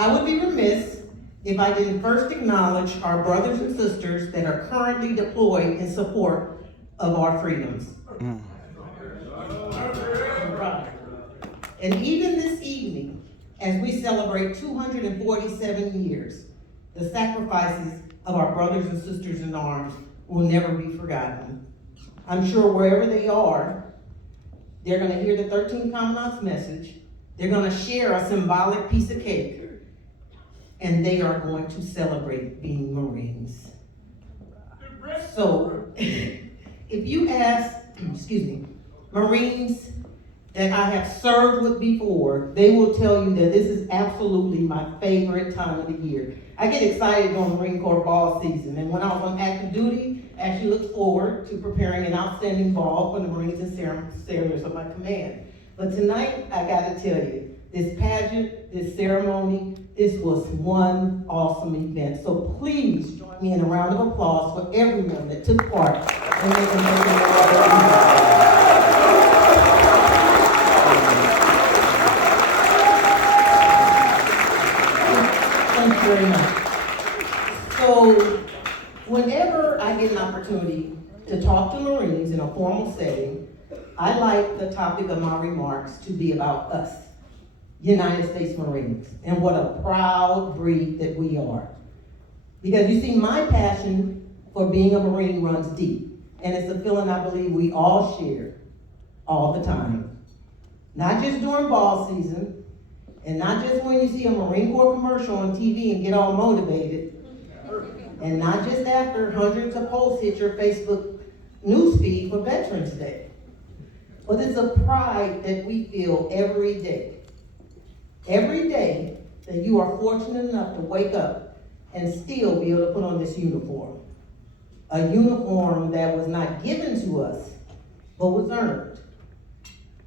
I would be remiss if I didn't first acknowledge our brothers and sisters that are currently deployed in support of our freedoms. And even this evening, as we celebrate 247 years, the sacrifices of our brothers and sisters in arms will never be forgotten. I'm sure wherever they are, they're gonna hear the 13th Commandant's message, they're gonna share a symbolic piece of cake, and they are going to celebrate being Marines. So, if you ask, Marines that I have served with before, they will tell you that this is absolutely my favorite time of the year. I get excited during Marine Corps ball season, and when I was on active duty, I actually looked forward to preparing an outstanding ball for the Marines and sailors of my command. But tonight, I gotta tell you, this pageant, this ceremony, this was one awesome event. So please join me in a round of applause for everyone that took part in making this Thank you very much. So, whenever I get an opportunity to talk to Marines in a formal setting, I like the topic of my remarks to be about us, United States Marines, and what a proud breed that we are. Because you see, my passion for being a Marine runs deep, and it's a feeling I believe we all share all the time. Not just during ball season, and not just when you see a Marine Corps commercial on TV and get all motivated, and not just after hundreds of posts hit your Facebook newsfeed for Veterans Day. But it's a pride that we feel every day. Every day that you are fortunate enough to wake up and still be able to put on this uniform. A uniform that was not given to us, but was earned.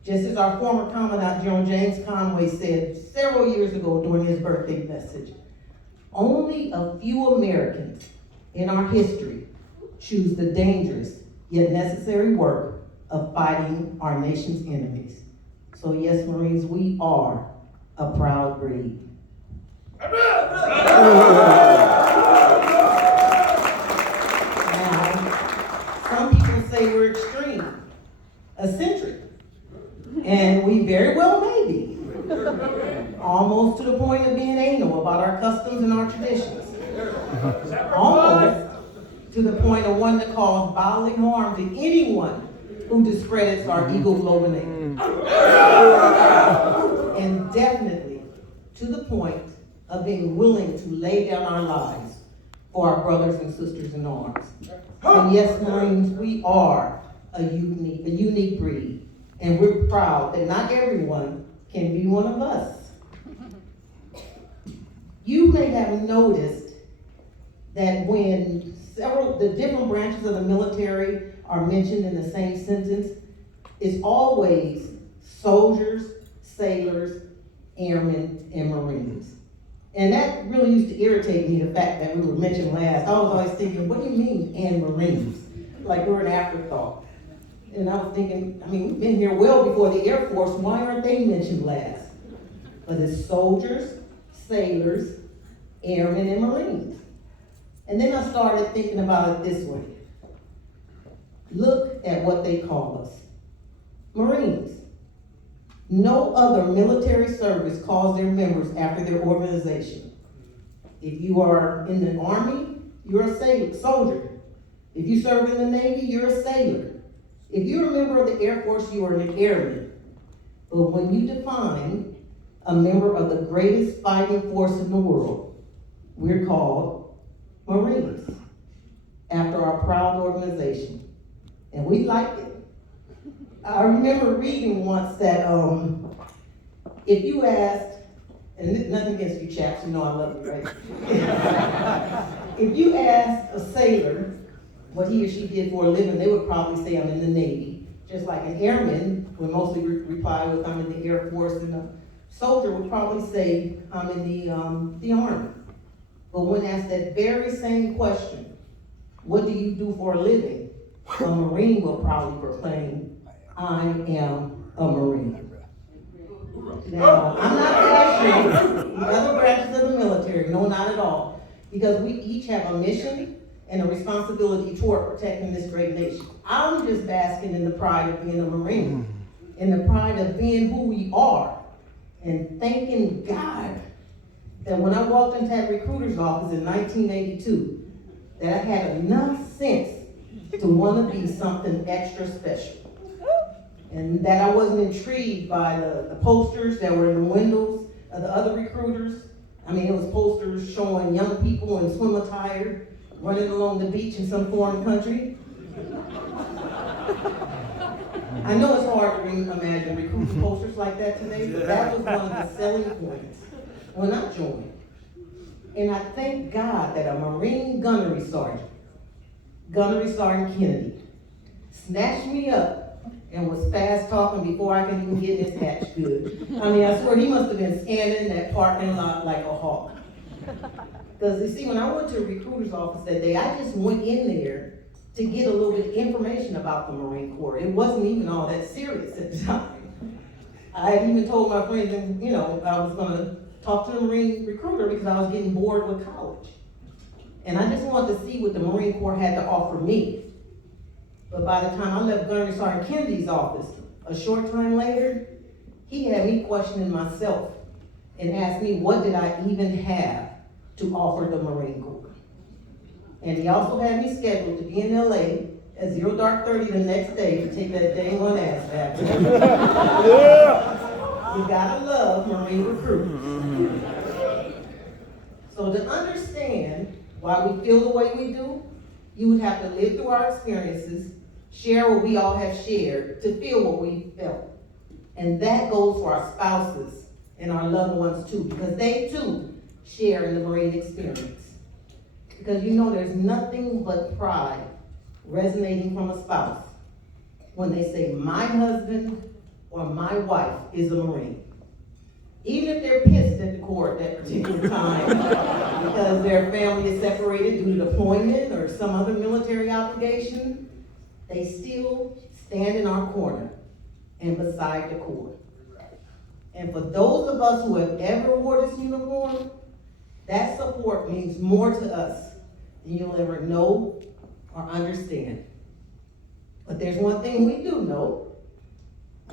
Just as our former Commandant General James Conway said several years ago during his birthday message, only a few Americans in our history choose the dangerous yet necessary work of fighting our nation's enemies. So yes, Marines, we are a proud breed. Now, some people say we're extreme, eccentric, and we very well may be. Almost to the point of being anal about our customs and our traditions. Almost to the point of wanting to cause bodily harm to anyone who discredits our Eagle Globination. And definitely to the point of being willing to lay down our lives for our brothers and sisters in arms. And yes, Marines, we are a unique breed. And we're proud that not everyone can be one of us. You may have noticed that when the different branches of the military are mentioned in the same sentence, it's always soldiers, sailors, airmen, and Marines. And that really used to irritate me, the fact that we were mentioned last. I was always thinking, what do you mean, and Marines? Like we're an afterthought. And I was thinking, we've been here well before the Air Force, why aren't they mentioned last? But it's soldiers, sailors, airmen, and Marines. And then I started thinking about it this way. Look at what they call us. Marines. No other military service calls their members after their organization. If you are in the Army, you're a soldier. If you serve in the Navy, you're a sailor. If you're a member of the Air Force, you are an airman. But when you define a member of the greatest fighting force in the world, we're called Marines, after our proud organization. And we like it. I remember reading once that if you asked, and nothing against you chaps, you know I love you, right? If you asked a sailor what he or she did for a living, they would probably say, I'm in the Navy. Just like an airman would mostly reply with, I'm in the Air Force, and a soldier would probably say, I'm in the Army. But when asked that very same question, what do you do for a living? A Marine will probably proclaim, I am a Marine. Now, I'm not bashing the other branches of the military, no, not at all. Because we each have a mission and a responsibility toward protecting this great nation. I'm just basking in the pride of being a Marine, in the pride of being who we are, and thanking God that when I walked into that recruiter's office in 1982, that I had enough sense to want to be something extra special. And that I wasn't intrigued by the posters that were in the windows of the other recruiters. I mean, it was posters showing young people in swim attire running along the beach in some foreign country. I know it's hard to imagine recruiting posters like that today, but that was one of the selling points when I joined. And I thank God that a Marine Gunnery Sergeant Kennedy, snatched me up and was fast talking before I could even get his hatch good. I mean, I swear he must have been scanning that parking lot like a hawk. Because you see, when I went to a recruiter's office that day, I just went in there to get a little bit of information about the Marine Corps. It wasn't even all that serious at the time. I had even told my friends, I was gonna talk to the Marine recruiter because I was getting bored with college. And I just wanted to see what the Marine Corps had to offer me. But by the time I left Gunnery Sergeant Kennedy's office, a short time later, he had me questioning myself and asked me what did I even have to offer the Marine Corps. And he also had me scheduled to be in LA at 0:30 the next day to take that dang one ass back. You gotta love Marine recruits. So to understand why we feel the way we do, you would have to live through our experiences, share what we all have shared to feel what we felt. And that goes for our spouses and our loved ones too, because they too share in the Marine experience. Because there's nothing but pride resonating from a spouse when they say, my husband or my wife is a Marine. Even if they're pissed at the Corps at that particular time because their family is separated due to deployment or some other military obligation, they still stand in our corner and beside the Corps. And for those of us who have ever worn this uniform, that support means more to us than you'll ever know or understand. But there's one thing we do know.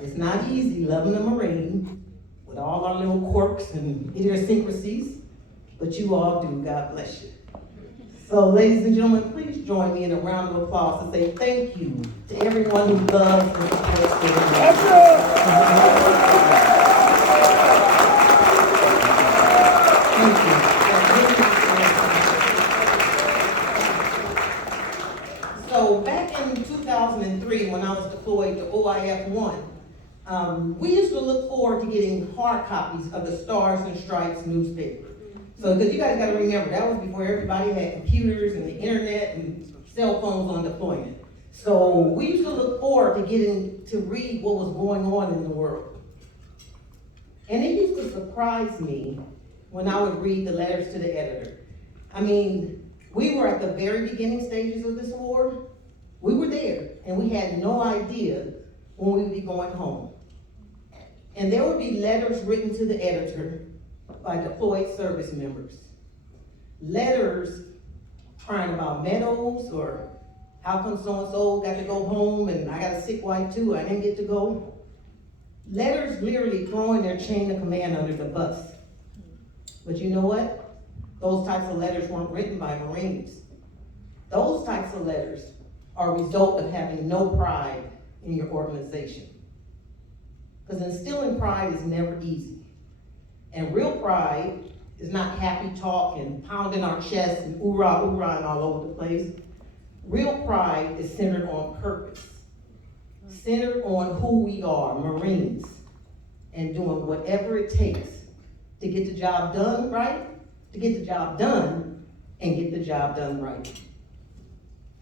It's not easy loving a Marine with all our little quirks and idiosyncrasies, but you all do. God bless you. So, ladies and gentlemen, please join me in a round of applause to say thank you to everyone who loves and supports their Thank you. So, back in 2003, when I was deployed to OIF 1, we used to look forward to getting hard copies of the Stars and Stripes newspaper. So, because you guys got to remember, that was before everybody had computers and the internet and cell phones on deployment. So, we used to look forward to getting to read what was going on in the world. And it used to surprise me when I would read the letters to the editor. I mean, we were at the very beginning stages of this war. We were there, and we had no idea when we would be going home. And there would be letters written to the editor by deployed service members. Letters crying about meadows or how come so-and-so got to go home and I got a sick wife too, I didn't get to go. Letters literally throwing their chain of command under the bus. But you know what? Those types of letters weren't written by Marines. Those types of letters are a result of having no pride in your organization. Because instilling pride is never easy. And real pride is not happy talk and pounding our chests and oorah, oorah, and all over the place. Real pride is centered on purpose, centered on who we are, Marines, and doing whatever it takes to get the job done right, to get the job done, and get the job done right.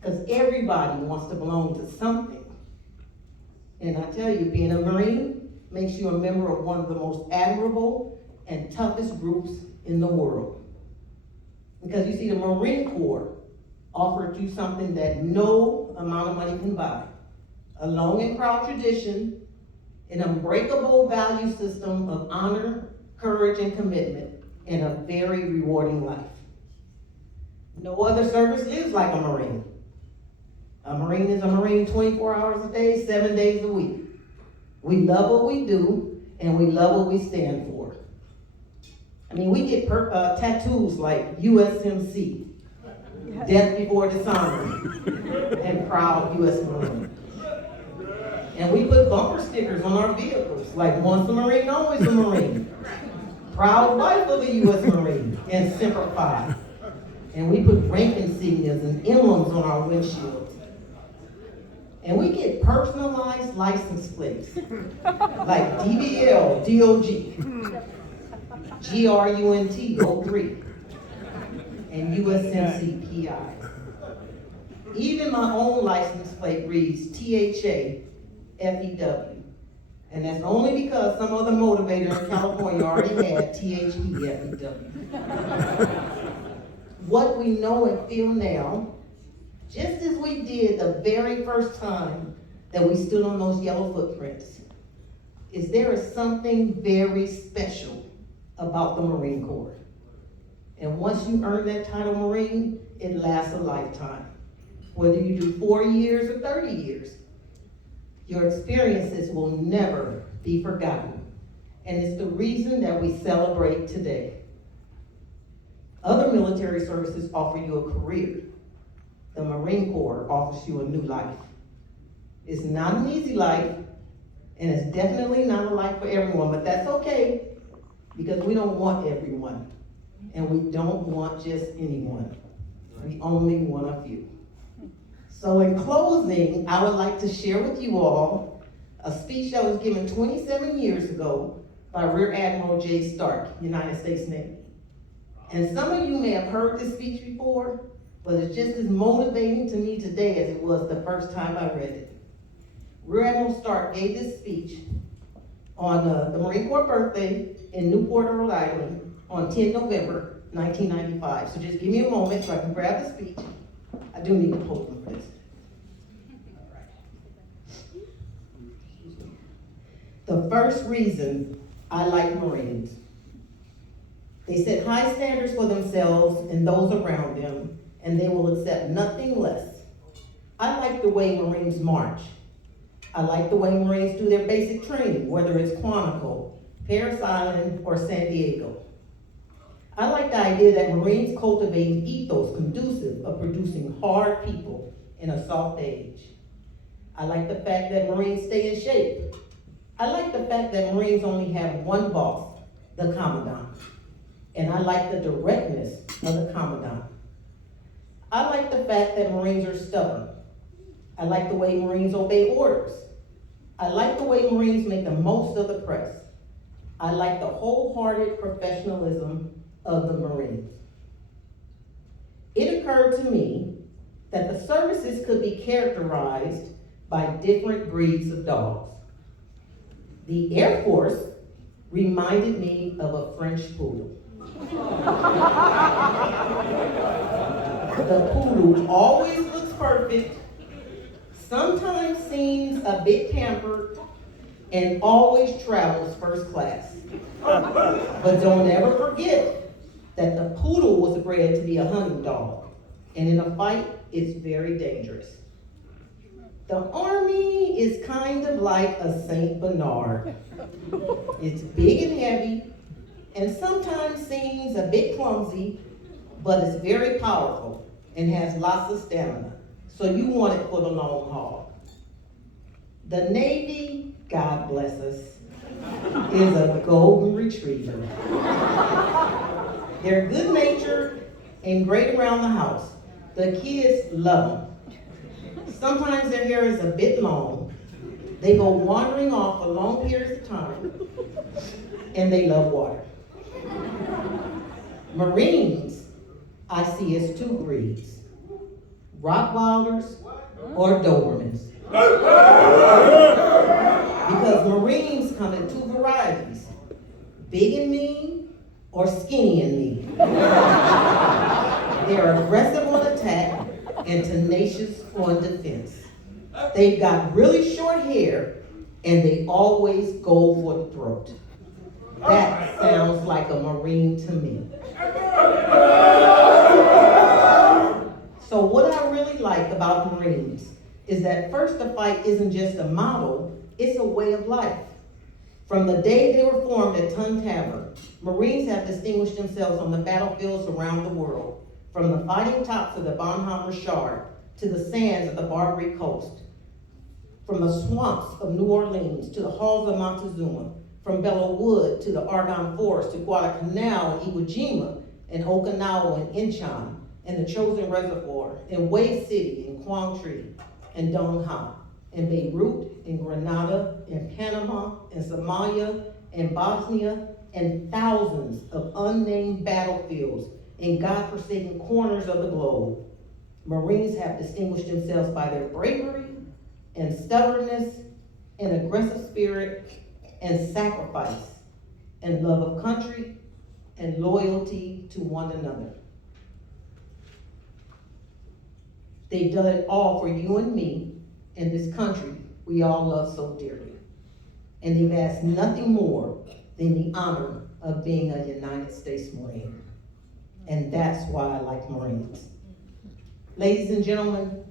Because everybody wants to belong to something. And I tell you, being a Marine makes you a member of one of the most admirable and toughest groups in the world. Because you see, the Marine Corps offered you something that no amount of money can buy. A long and proud tradition an unbreakable value system of honor, courage, and commitment, and a very rewarding life. No other service lives like a Marine. A Marine is a Marine 24 hours a day, 7 days a week. We love what we do, and we love what we stand for. I mean, we get tattoos like USMC, Death Before Dishonor, and Proud U.S. Marine. And we put bumper stickers on our vehicles, like once a Marine, always a Marine. Proud wife of a U.S. Marine, and Semper Fi. And we put rank insignias and emblems on our windshields. And we get personalized license plates, like DBL, DOG, GRUNT 03, and USMC PI. Even my own license plate reads THA FEW. And that's only because some other motivator in California already had THE FEW. What we know and feel now, just as we did the very first time that we stood on those yellow footprints, is there is something very special about the Marine Corps. And once you earn that title Marine, it lasts a lifetime. Whether you do 4 years or 30 years, your experiences will never be forgotten. And it's the reason that we celebrate today. Other military services offer you a career. The Marine Corps offers you a new life. It's not an easy life, and it's definitely not a life for everyone, but that's okay, because we don't want everyone, and we don't want just anyone. We only want a few. So in closing, I would like to share with you all a speech that was given 27 years ago by Rear Admiral J. Stark, United States Navy. And some of you may have heard this speech before, but it's just as motivating to me today as it was the first time I read it. Rear Admiral Stark gave this speech on the Marine Corps birthday in Newport, Rhode Island on 10 November 1995. So just give me a moment so I can grab the speech. I do need to podium for this. The first reason I like Marines. They set high standards for themselves and those around them, and they will accept nothing less. I like the way Marines march. I like the way Marines do their basic training, whether it's Quantico, Parris Island, or San Diego. I like the idea that Marines cultivate an ethos conducive of producing hard people in a soft age. I like the fact that Marines stay in shape. I like the fact that Marines only have one boss, the Commandant. And I like the directness of the Commandant. I like the fact that Marines are stubborn. I like the way Marines obey orders. I like the way Marines make the most of the press. I like the wholehearted professionalism of the Marines. It occurred to me that the services could be characterized by different breeds of dogs. The Air Force reminded me of a French poodle. The poodle always looks perfect, sometimes seems a bit pampered, and always travels first class. But don't ever forget that the poodle was bred to be a hunting dog, and in a fight, it's very dangerous. The Army is kind of like a Saint Bernard. It's big and heavy, and sometimes seems a bit clumsy, but it's very powerful and has lots of stamina. So you want it for the long haul. The Navy, God bless us, is a golden retriever. They're good-natured and great around the house. The kids love them. Sometimes their hair is a bit long. They go wandering off for long periods of time, and they love water. Marines, I see as two breeds, Rottweilers or Dobermans. Because Marines come in two varieties, big and mean or skinny and mean. They're aggressive on attack and tenacious on defense. They've got really short hair and they always go for the throat. That sounds like a Marine to me. So what I really like about Marines is that First to Fight isn't just a motto, it's a way of life. From the day they were formed at Tun Tavern, Marines have distinguished themselves on the battlefields around the world, from the fighting tops of the Bonhomme Richard to the sands of the Barbary Coast, from the swamps of New Orleans to the halls of Montezuma, from Belleau Wood to the Argonne Forest to Guadalcanal and Iwo Jima and Okinawa and Incheon and the Chosin Reservoir and Hue City and Quang Tri and Dong Ha and Beirut and Grenada and Panama and Somalia and Bosnia and thousands of unnamed battlefields in godforsaken corners of the globe. Marines have distinguished themselves by their bravery and stubbornness and aggressive spirit and sacrifice and love of country and loyalty to one another. They've done it all for you and me and this country we all love so dearly. And they've asked nothing more than the honor of being a United States Marine. And that's why I like Marines. Ladies and gentlemen,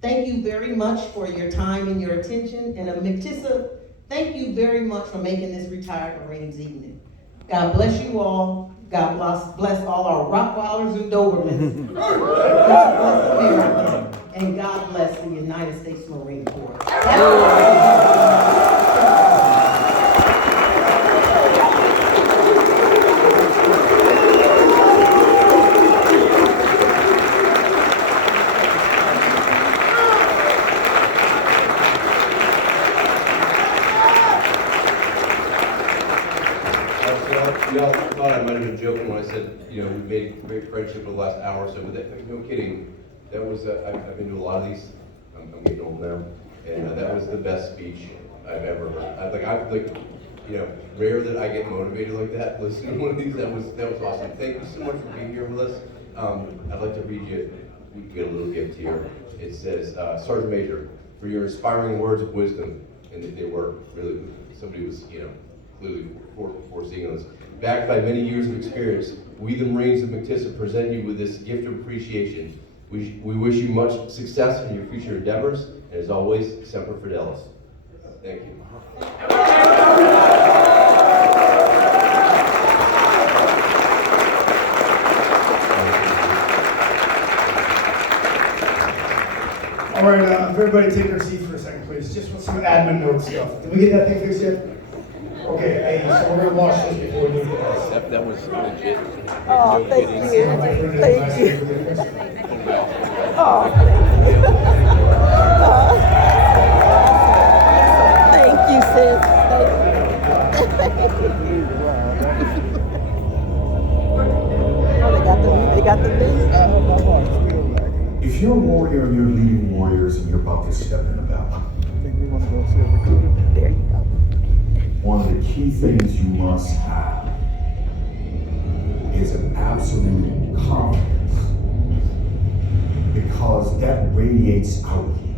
thank you very much for your time and your attention. And Mtissa, thank you very much for making this Retired Marines evening. God bless you all. God bless all our Rottweilers and Dobermans. God bless America. And God bless the United States Marine Corps. Y'all thought I might have been joking when I said, we made great friendship for the last hour or so, but no kidding. That was, I've been to a lot of these, I'm getting old now, and that was the best speech I've ever heard. Rare that I get motivated like that, listening to one of these, that was awesome. Thank you so much for being here with us. I'd like to read you, we get a little gift here. It says, Sergeant Major, for your inspiring words of wisdom, and they were really, somebody was, clearly foreseeing this. Backed by many years of experience, we the Marines of Mtissa present you with this gift of appreciation. We wish you much success in your future endeavors, and as always, Semper Fidelis. Thank you. All right, everybody take their seats for a second, please. Just with some admin note stuff. Did we get that thing fixed yet? Okay, so we're gonna watch this before we do this. That was legit. Oh, thank you. Thank you. Oh, thank you, sis. Oh, they got the news. If you're a warrior and you're leading warriors and you're about to step in a battle, I think we want to go see a recruiter. There you go. one of the key things you must have is an absolute confidence, because that radiates out of you.